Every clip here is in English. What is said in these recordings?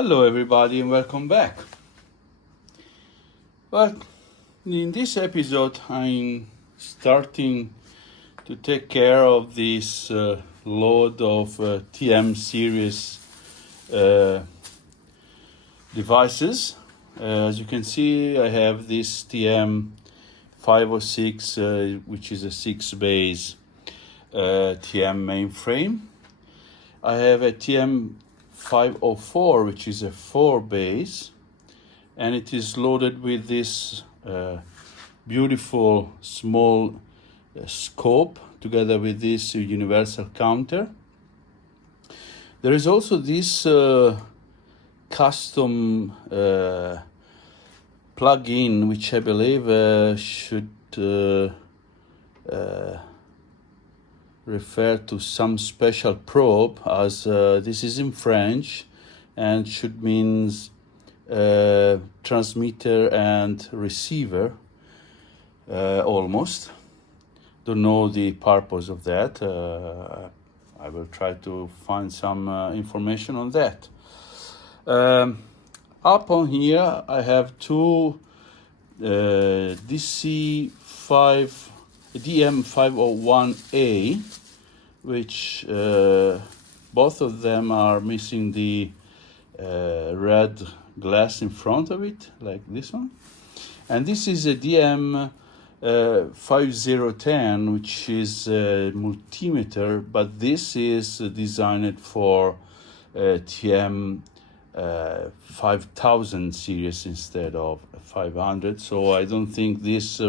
Hello everybody and welcome back. Well, in this episode I'm starting to take care of this load of TM series devices. As you can see, I have this TM506 which is a 6-base TM mainframe. I have a TM504 which is a 4-base, and it is loaded with this beautiful small scope together with this universal counter. There is also this custom plug-in which I believe should refer to some special probe, as this is in French and should means transmitter and receiver, almost. Don't know the purpose of that. I will try to find some information on that. Up on here I have two DM501A, which both of them are missing the red glass in front of it, like this one. And this is a DM50010, which is a multimeter, but this is designed for TM 5000 series instead of 500, so I don't think this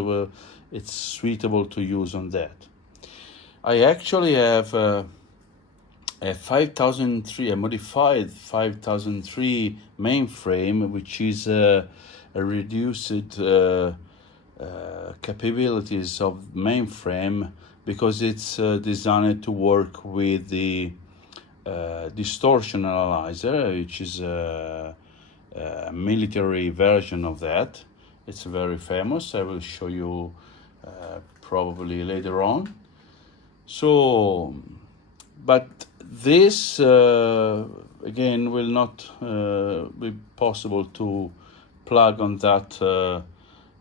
it's suitable to use on that. I actually have a 5003, a modified 5003 mainframe, which is a reduced capabilities of mainframe, because it's designed to work with the distortion analyzer, which is a military version of that. It's very famous. I will show you probably later on. So, but this again will not be possible to plug on that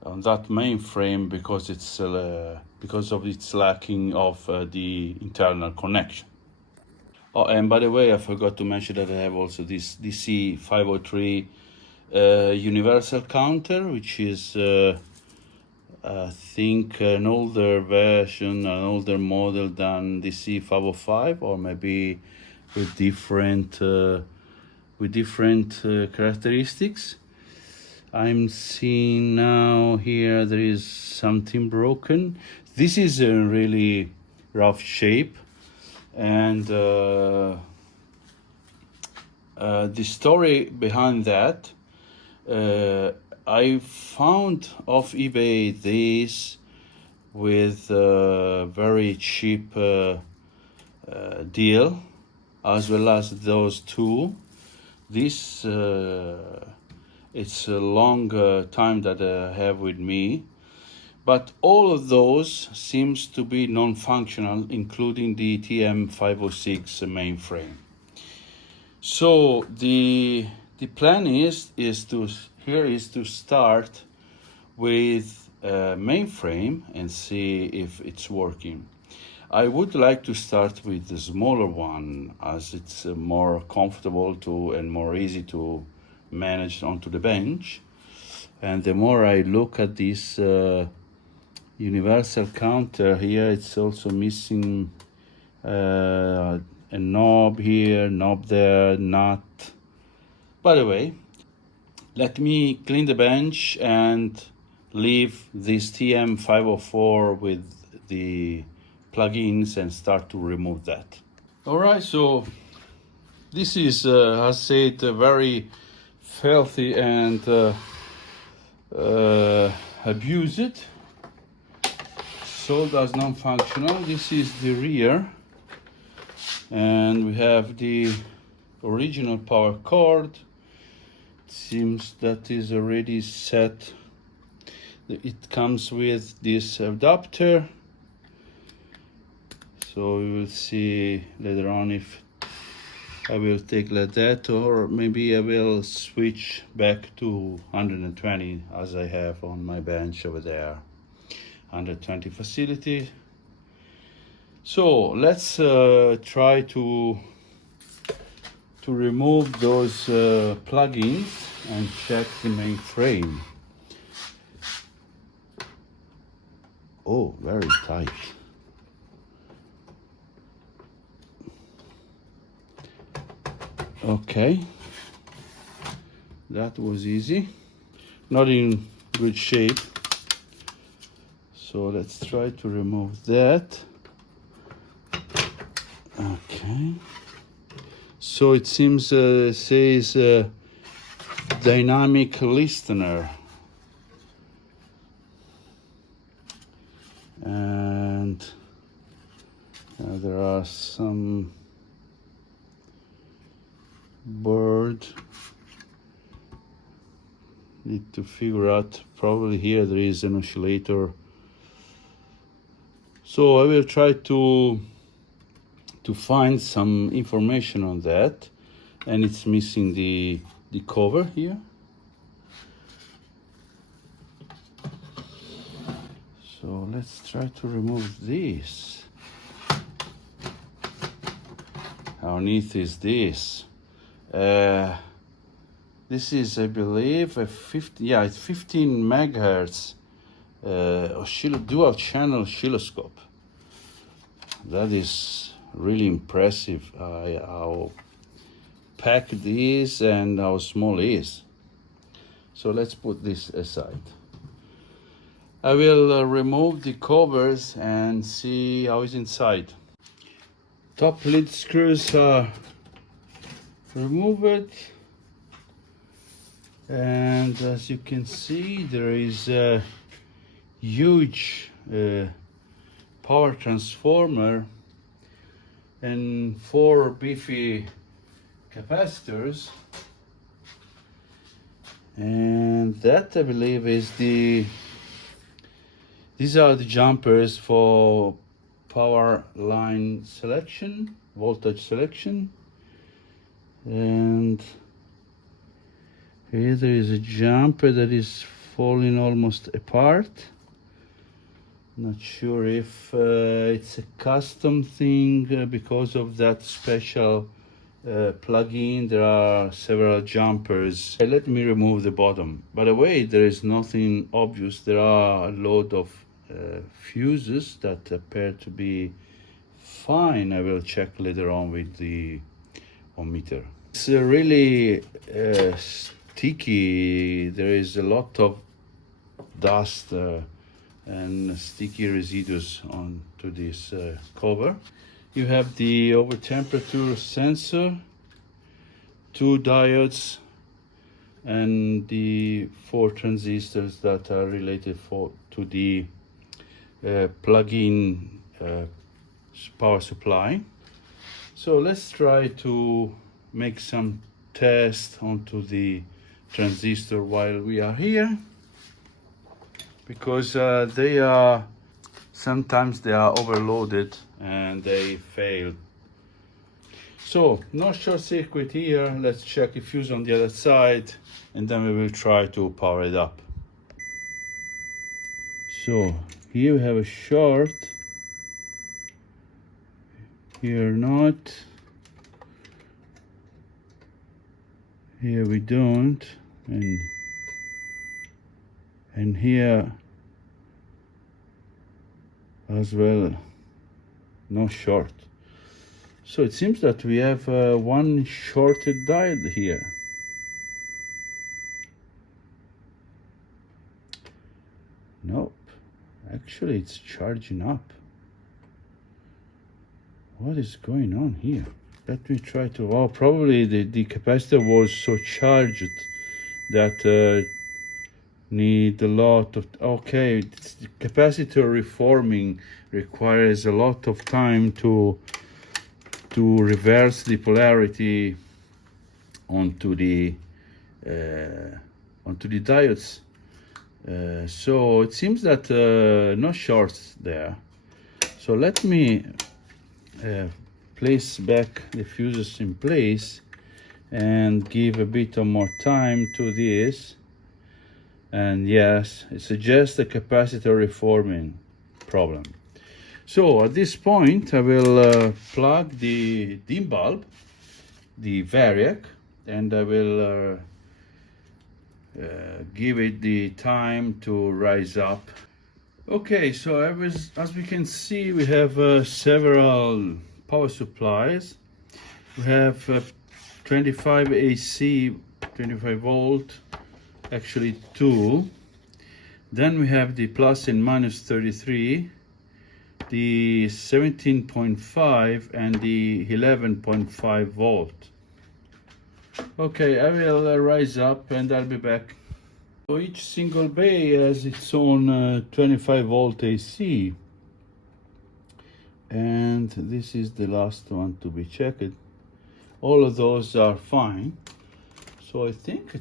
mainframe because it's because of its lacking of the internal connection. Oh, and by the way, I forgot to mention that I have also this DC503 universal counter, which is I think an older version, an older model than DC505, or maybe with different characteristics. I'm seeing now here there is something broken. This is a really rough shape, and the story behind that, I found off eBay this with a very cheap deal, as well as those two. This it's a long time that I have with me, but all of those seems to be non-functional, including the TM506 mainframe. So the plan is to start with a mainframe and see if it's working. I would like to start with the smaller one, as it's more comfortable to and more easy to manage onto the bench. And the more I look at this universal counter here, it's also missing a knob here, knob there, nut. By the way, let me clean the bench and leave this TM504 with the plugins and start to remove that. All right, so this is, as said, very filthy and abused. Sold as non-functional. This is the rear, and we have the original power cord. It seems that is already set. It comes with this adapter, so we will see later on if I will take like that, or maybe I will switch back to 120 as I have on my bench over there. 120 facility. So let's try to remove those plugins and check the main frame. Oh, very tight. Okay, that was easy. Not in good shape. So let's try to remove that. Okay. So it seems says dynamic listener. And there are some bird. Need to figure out, probably here there is an oscillator. So I will try to find some information on that, and it's missing the cover here. So let's try to remove this. How neat is this? This is, I believe, a 15 megahertz dual channel oscilloscope. That is really impressive how packed it is and how small it is. So let's put this aside. I will remove the covers and see how it's inside. Top lid screws are removed, and as you can see, there is a huge power transformer and 4 beefy capacitors, and that, I believe, is these are the jumpers for power line selection, voltage selection. And here there is a jumper that is falling almost apart. Not sure if it's a custom thing because of that special plug-in. There are several jumpers. Let me remove the bottom. By the way, there is nothing obvious. There are a load of fuses that appear to be fine. I will check later on with the ohmmeter. It's really sticky. There is a lot of dust and sticky residues onto this cover. You have the over temperature sensor, 2 diodes, and the 4 transistors that are related to the plug-in power supply. So let's try to make some tests onto the transistor while we are here, because sometimes they are overloaded and they fail. So no short circuit here. Let's check the fuse on the other side, and then we will try to power it up. So here we have a short, here not, here we don't, and here as well, no short. So it seems that we have one shorted diode here. Nope, actually it's charging up. What is going on here? Let me try to, oh, probably the capacitor was so charged that need a lot of, okay, the capacitor reforming requires a lot of time to reverse the polarity onto the diodes. So it seems that no shorts there. So let me place back the fuses in place and give a bit of more time to this. And yes, it's just a capacitor reforming problem. So at this point I will plug the dim bulb, the variac, and I will give it the time to rise up. Okay, so as we can see, we have several power supplies. We have 25 AC, 25 volt, actually two. Then we have the plus and minus 33, the 17.5 and the 11.5 volt. Okay, I will rise up and I'll be back. So each single bay has its own 25 volt AC, and this is the last one to be checked. All of those are fine, so I think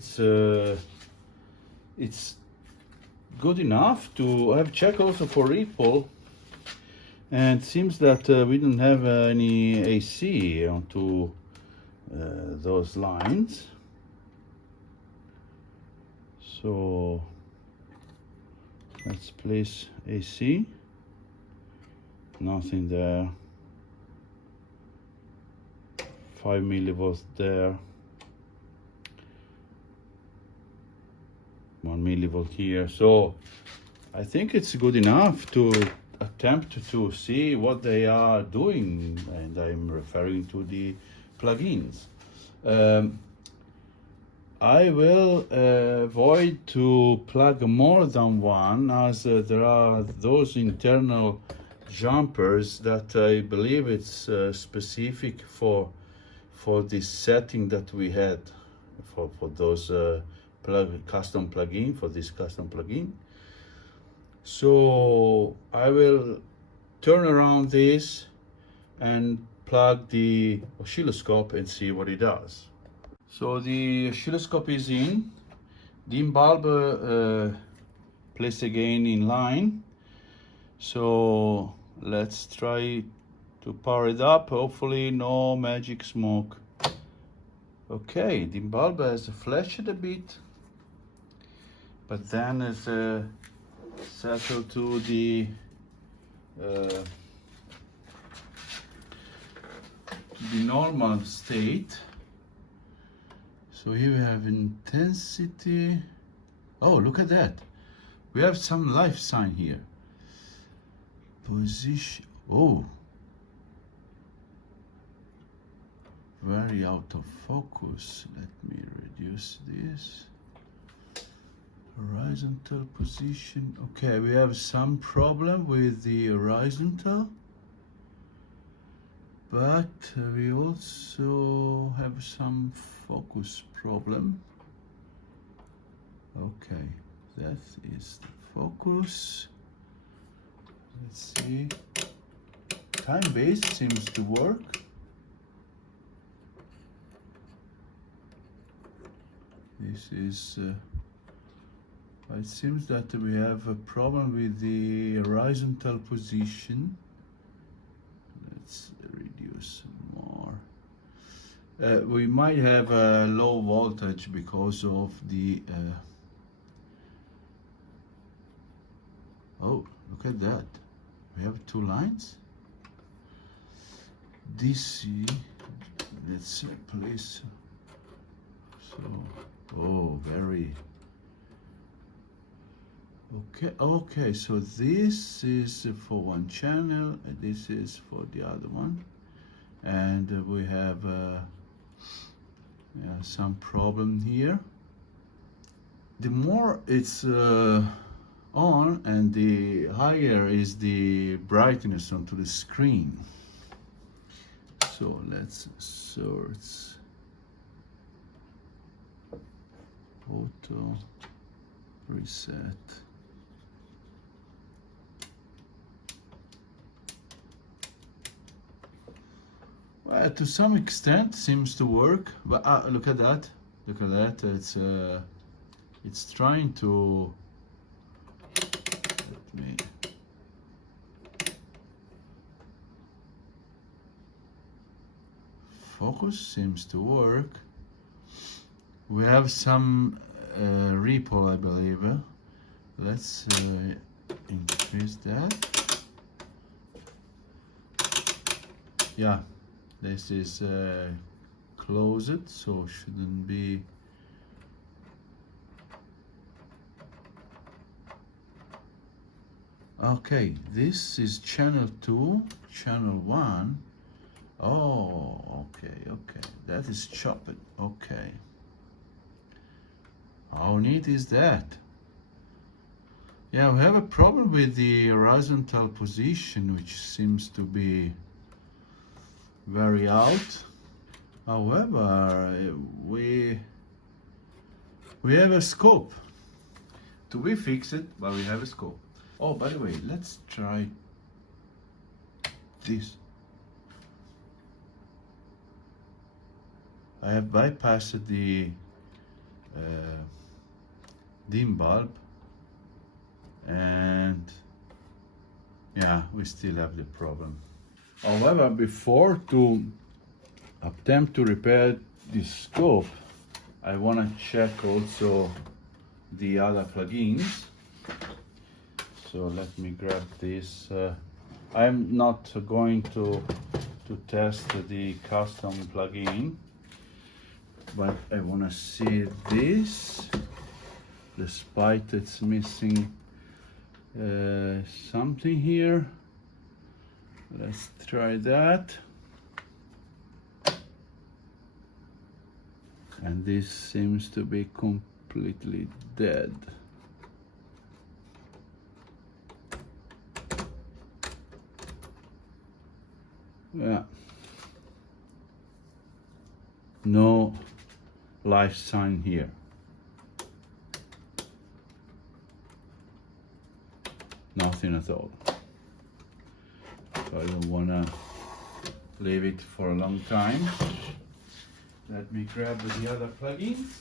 it's good enough to have checked also for ripple. And it seems that we don't have any AC onto those lines. So let's place AC. Nothing there. 5 millivolts there. 1 millivolt here. So I think it's good enough to attempt to see what they are doing, and I'm referring to the plugins. I will avoid to plug more than one, as there are those internal jumpers that I believe it's specific for this setting that we had for those custom plugin, for this custom plugin. So I will turn around this and plug the oscilloscope and see what it does. So the oscilloscope is in, dim bulb placed again in line. So let's try to power it up. Hopefully no magic smoke. Okay, dim bulb has flashed a bit, but then it's settled to the normal state. So here we have intensity. Oh, look at that. We have some life sign here. Position. Oh, very out of focus. Let me reduce this. Horizontal position. Okay, we have some problem with the horizontal, but we also have some focus problem. Okay, that is the focus. Let's see. Time base seems to work. This is it seems that we have a problem with the horizontal position. Let's reduce more. We might have a low voltage because of the oh, look at that. We have two lines. DC, let's place. So, oh, very. Okay, so this is for one channel, and this is for the other one, and we have some problem here. The more it's on, and the higher is the brightness onto the screen. So let's source auto reset. Well, to some extent seems to work, but look at that. Look at that. It's trying to. Let me. focus seems to work. We have some ripple, I believe. Let's increase that. Yeah, this is closed, so shouldn't be. Okay, this is channel 2, channel 1. Oh, okay, that is chopped. Okay, how neat is that? Yeah, we have a problem with the horizontal position, which seems to be very out. However, we have a scope to be fixed, but we have a scope. Oh, by the way, let's try this. I have bypassed the dim bulb, and yeah, we still have the problem. However, before to attempt to repair this scope, I want to check also the other plugins. So let me grab this. I'm not going to test the custom plugin, but I want to see this, despite it's missing something here. Let's try that. And this seems to be completely dead. Yeah. No life sign here. Nothing at all. So I don't want to leave it for a long time. Let me grab the other plugins.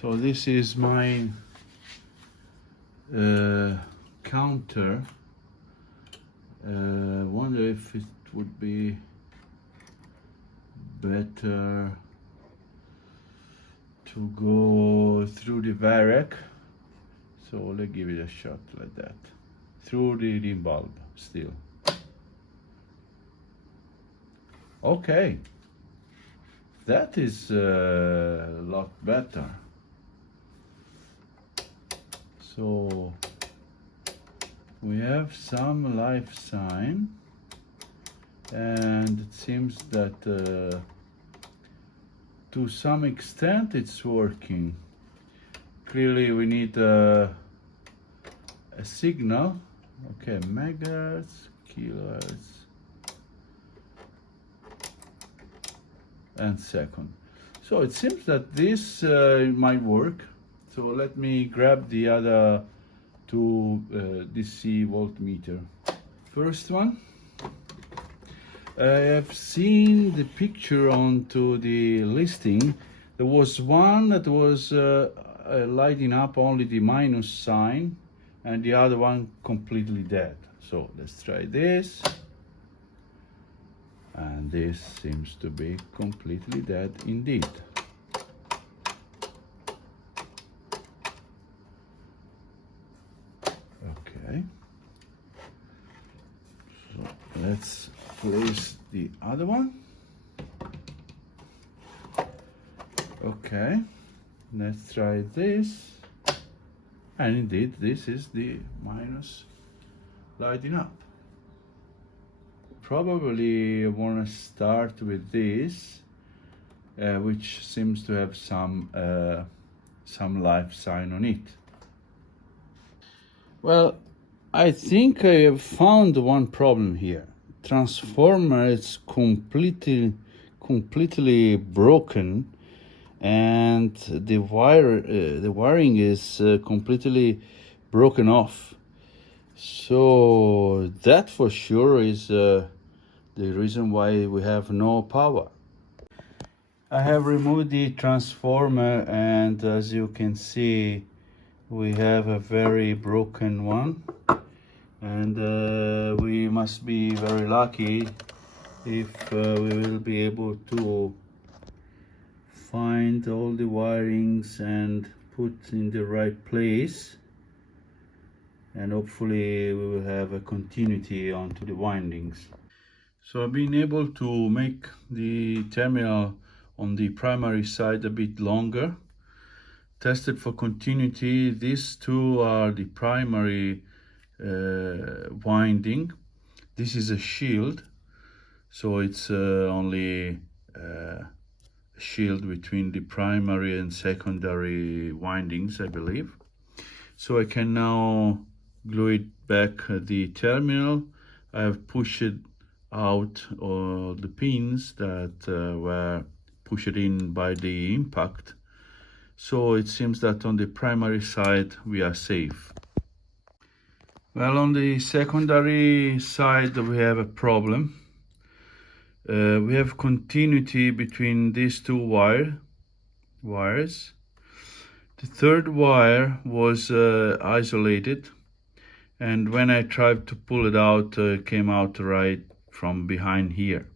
So this is my counter. Wonder if it would be better to go through the variac. So let's give it a shot like that. Through the dim bulb still. Okay. That is a lot better. So we have some life sign, and it seems that to some extent it's working. Clearly we need a signal. Okay, megahertz, kilohertz, and second. So it seems that this might work. So let me grab the other two DC voltmeter. First one, I have seen the picture onto the listing. There was one that was lighting up only the minus sign, and the other one completely dead. So let's try this. And this seems to be completely dead indeed. Okay. So let's place the other one. Okay. Let's try this. And indeed, this is the minus lighting up. Probably want to start with this, which seems to have some life sign on it. Well, I think I have found one problem here. Transformer is completely broken, and the wiring is completely broken off. So that for sure is the the reason why we have no power. I have removed the transformer, and as you can see, we have a very broken one, and we must be very lucky if we will be able to find all the wirings and put in the right place, and hopefully we will have a continuity onto the windings. So I've been able to make the terminal on the primary side a bit longer. Tested for continuity. These two are the primary winding. This is a shield, so it's only a shield between the primary and secondary windings, I believe. So I can now glue it back the terminal. I have pushed out all the pins that were pushed in by the impact. So it seems that on the primary side we are safe. Well, on the secondary side we have a problem. We have continuity between these two wires. The third wire was isolated, and when I tried to pull it out, it came out right from behind here.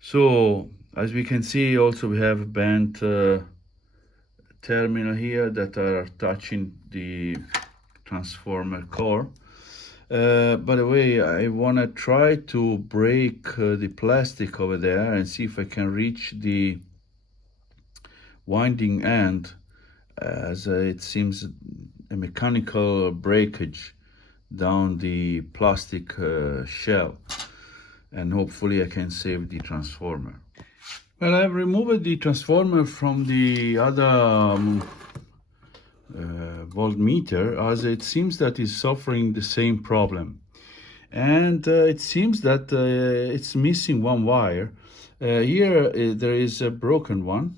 So as we can see, also we have bent terminal here that are touching the transformer core. By the way, I want to try to break the plastic over there and see if I can reach the winding end, as it seems a mechanical breakage down the plastic shell, and hopefully I can save the transformer. Well, I've removed the transformer from the other voltmeter, as it seems that it's suffering the same problem, and it seems that it's missing one wire. Here there is a broken one.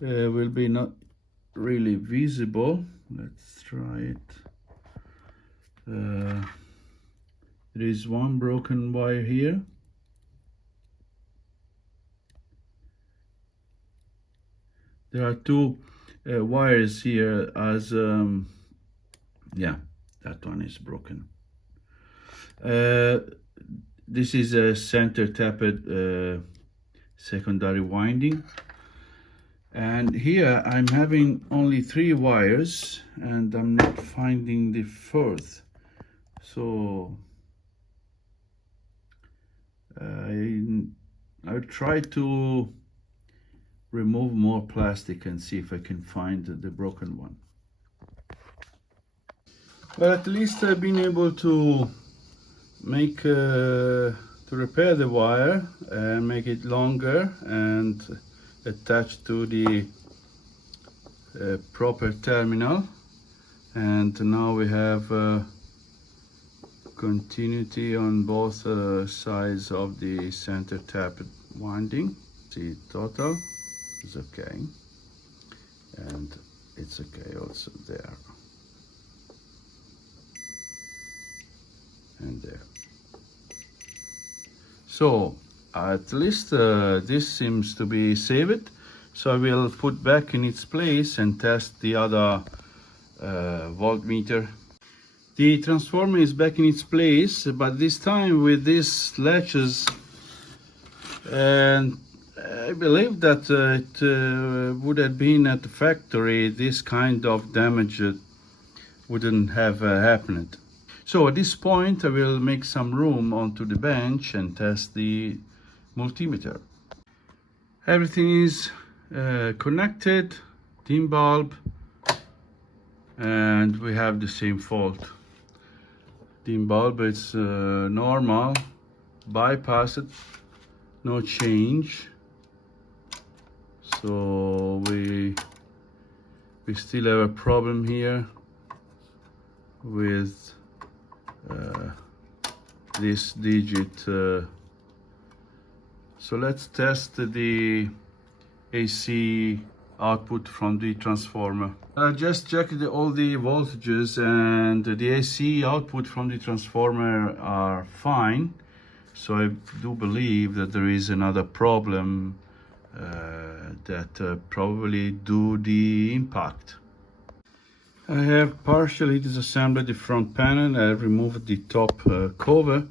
Will be not really visible. Let's try it. There is one broken wire here. There are two wires here, as yeah, that one is broken. This is a center tapped secondary winding, and here I'm having only 3 wires and I'm not finding the fourth. So I'll try to remove more plastic and see if I can find the broken one. Well, at least I've been able to make to repair the wire and make it longer and attach to the proper terminal, and now we have continuity on both sides of the center tapped winding. The total is okay, and it's okay also there and there. So at least this seems to be saved, so I will put back in its place and test the other voltmeter. The transformer is back in its place, but this time with these latches, and I believe that it would have been at the factory, this kind of damage wouldn't have happened. So at this point I will make some room onto the bench and test the multimeter. Everything is connected, dim bulb, and we have the same fault. Dim bulb, it's normal, bypassed, no change. So we still have a problem here with this digit. So let's test the AC output from the transformer. I just checked all the voltages, and the AC output from the transformer are fine. So I do believe that there is another problem that probably due the impact. I have partially disassembled the front panel. I have removed the top cover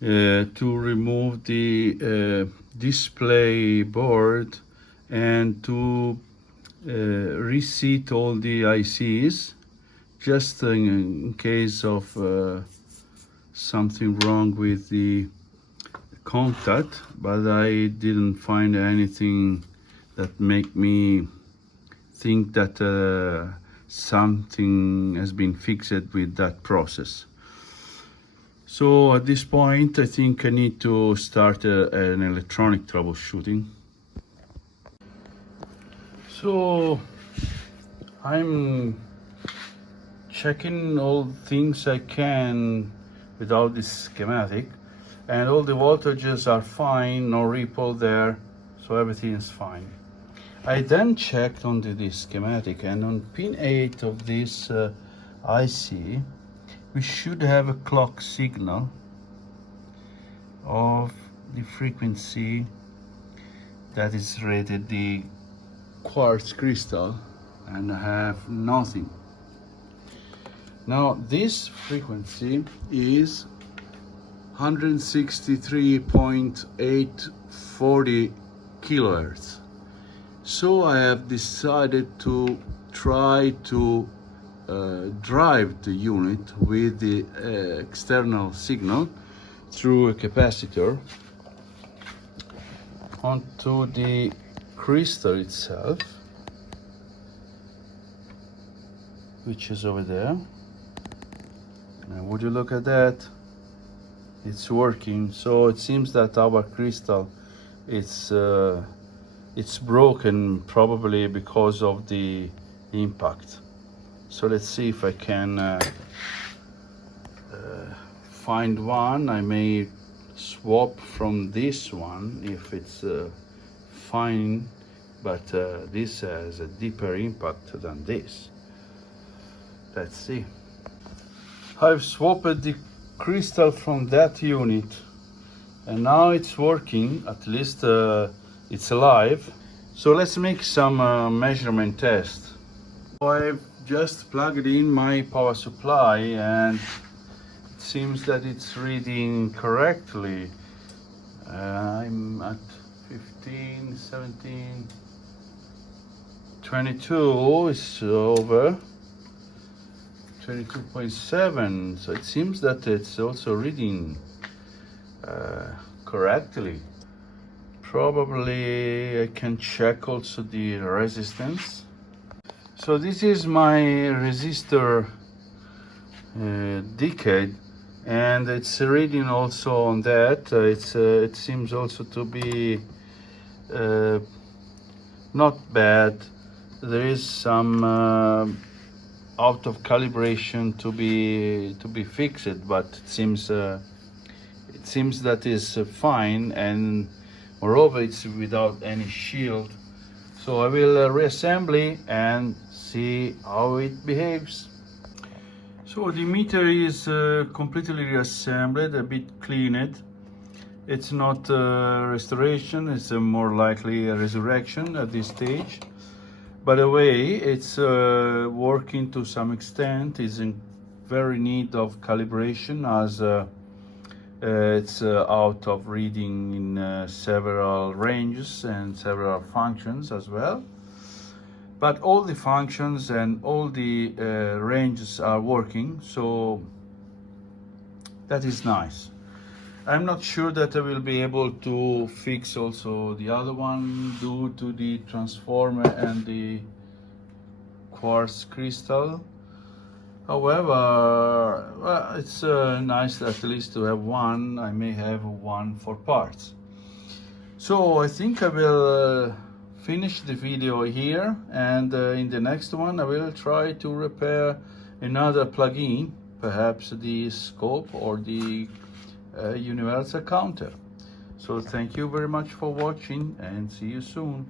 to remove the display board and to reseat all the ICs, just in case of something wrong with the contact, but I didn't find anything that make me think that something has been fixed with that process. So at this point I think I need to start an electronic troubleshooting. So I'm checking all things I can without this schematic, and all the voltages are fine, no ripple there, so everything is fine. I then checked on the schematic, and on pin 8 of this IC we should have a clock signal of the frequency that is rated the quartz crystal, and I have nothing. Now this frequency is 163.840 kilohertz. So I have decided to try to drive the unit with the external signal through a capacitor onto the crystal itself, which is over there. And would you look at that? It's working. So it seems that our crystal it's broken, probably because of the impact. So let's see if I can find one. I may swap from this one if it's fine, but this has a deeper impact than this. Let's see. I've swapped the crystal from that unit, and now it's working. At least it's alive. So let's make some measurement test. I've just plugged in my power supply, and it seems that it's reading correctly. I'm at 15, 17, 22. It's over 22.7. So it seems that it's also reading correctly. Probably I can check also the resistance. So this is my resistor decade, and it's reading also on that. It seems also to be not bad. There is some out of calibration to be fixed, but it seems that is fine, and moreover it's without any shield. So I will reassemble and see how it behaves. So the meter is completely reassembled, a bit cleaned. It's not restoration, it's more likely a resurrection at this stage. By the way, it's working to some extent. It's in very need of calibration, as it's out of reading in several ranges and several functions as well. But all the functions and all the ranges are working, so that is nice. I'm not sure that I will be able to fix also the other one due to the transformer and the quartz crystal. However, well, it's nice at least to have one. I may have one for parts. So I think I will finish the video here, and in the next one I will try to repair another plugin, perhaps the scope or the universal counter. So thank you very much for watching, and see you soon.